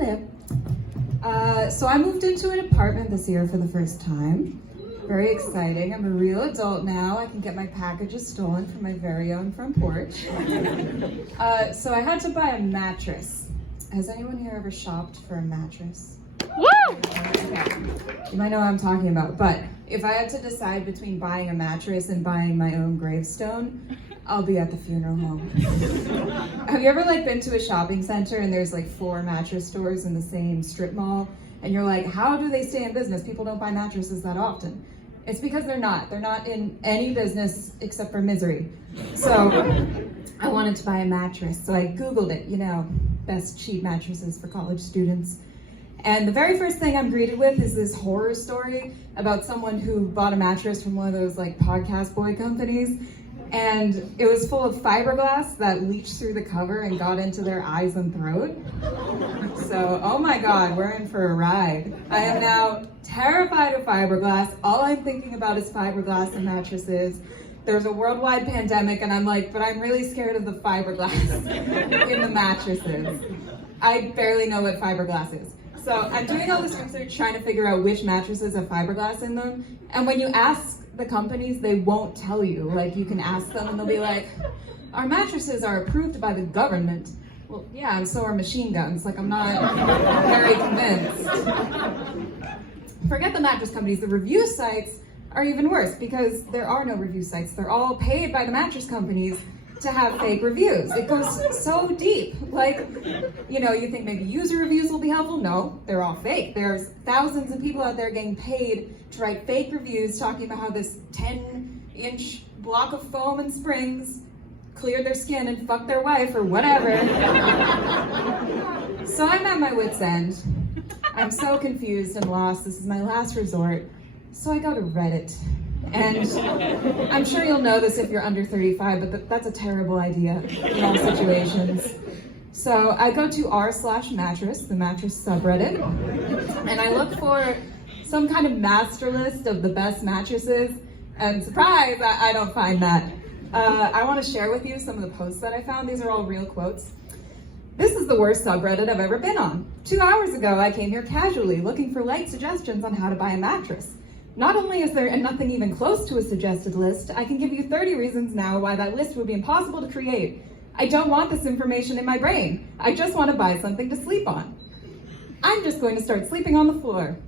Hello. So I moved into an apartment this year for the first time. Very exciting. I'm a real adult now. I can get my packages stolen from my very own front porch. So I had to buy a mattress. Has anyone here ever shopped for a mattress? Woo! Okay. You might know what I'm talking about, but if I had to decide between buying a mattress and buying my own gravestone, I'll be at the funeral home. Have you ever been to a shopping center and there's 4 mattress stores in the same strip mall? And you're like, how do they stay in business? People don't buy mattresses that often. It's because they're not. They're not in any business except for misery. So I wanted to buy a mattress. So I Googled it, best cheap mattresses for college students. And the very first thing I'm greeted with is this horror story about someone who bought a mattress from one of those podcast boy companies. And it was full of fiberglass that leached through the cover and got into their eyes and throat. So, oh my God, we're in for a ride. I am now terrified of fiberglass. All I'm thinking about is fiberglass and mattresses. There's a worldwide pandemic and I'm but I'm really scared of the fiberglass in the mattresses. I barely know what fiberglass is. So I'm doing all this research trying to figure out which mattresses have fiberglass in them. And when you ask the companies, they won't tell you. You can ask them and they'll be like, our mattresses are approved by the government. Well, yeah, and so are machine guns. I'm not very convinced. Forget the mattress companies. The review sites are even worse because there are no review sites. They're all paid by the mattress companies to have fake reviews. It goes so deep. You think maybe user reviews will be helpful? No, they're all fake. There's thousands of people out there getting paid to write fake reviews talking about how this 10-inch block of foam and springs cleared their skin and fucked their wife or whatever. So I'm at my wit's end. I'm so confused and lost. This is my last resort. So I go to Reddit. And I'm sure you'll know this if you're under 35, but that's a terrible idea in all situations. So I go to r/mattress, the mattress subreddit, and I look for some kind of master list of the best mattresses, and surprise, I don't find that. I want to share with you some of the posts that I found. These are all real quotes. This is the worst subreddit I've ever been on. 2 hours ago, I came here casually looking for light suggestions on how to buy a mattress. Not only is there nothing even close to a suggested list, I can give you 30 reasons now why that list would be impossible to create. I don't want this information in my brain. I just want to buy something to sleep on. I'm just going to start sleeping on the floor.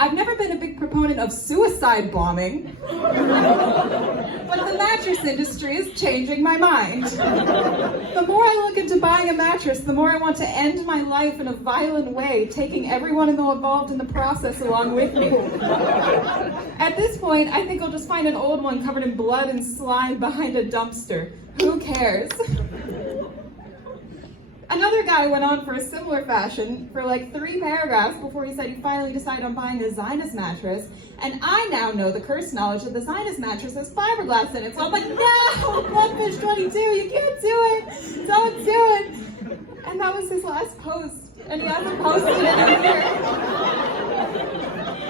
I've never been a big proponent of suicide bombing, but the mattress industry is changing my mind. The more I look into buying a mattress, the more I want to end my life in a violent way, taking everyone involved in the process along with me. At this point, I think I'll just find an old one covered in blood and slime behind a dumpster. Who cares? Another guy went on for a similar fashion for 3 paragraphs before he said he finally decided on buying a Zinus mattress. And I now know the cursed knowledge that the Zinus mattress has fiberglass in it. So I'm like, no, Bloodfish 22, you can't do it. Don't do it. And that was his last post. And he hasn't posted it in a year.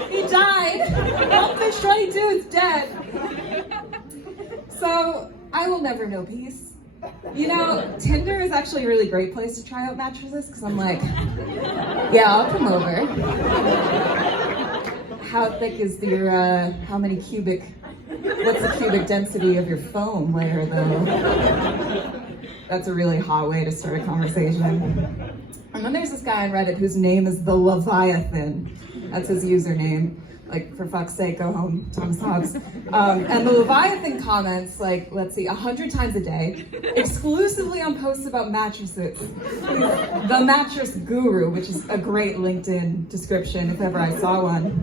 He died. Bloodfish 22 is dead. So I will never know peace. Tinder is actually a really great place to try out mattresses because I'm yeah, I'll come over. How thick is your, what's the cubic density of your foam layer though? That's a really hot way to start a conversation. And then there's this guy on Reddit whose name is the Leviathan. That's his username. For fuck's sake, go home, Thomas Hobbes. And the Leviathan comments, 100 times a day, exclusively on posts about mattresses. He's the mattress guru, which is a great LinkedIn description if ever I saw one.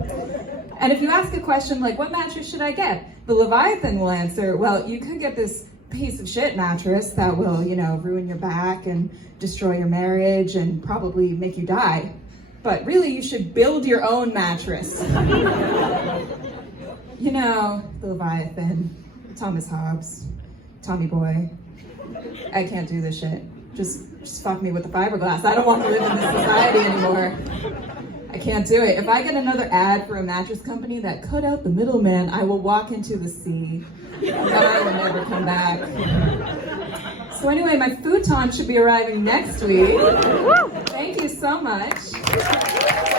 And if you ask a question what mattress should I get? The Leviathan will answer, well, you could get this piece of shit mattress that will, ruin your back and destroy your marriage and probably make you die. But really, you should build your own mattress. The Leviathan, Thomas Hobbes, Tommy Boy. I can't do this shit. Just fuck me with the fiberglass. I don't want to live in this society anymore. I can't do it. If I get another ad for a mattress company that cut out the middleman, I will walk into the sea. And I will never come back. So anyway, my futon should be arriving next week. Thank you. you so much.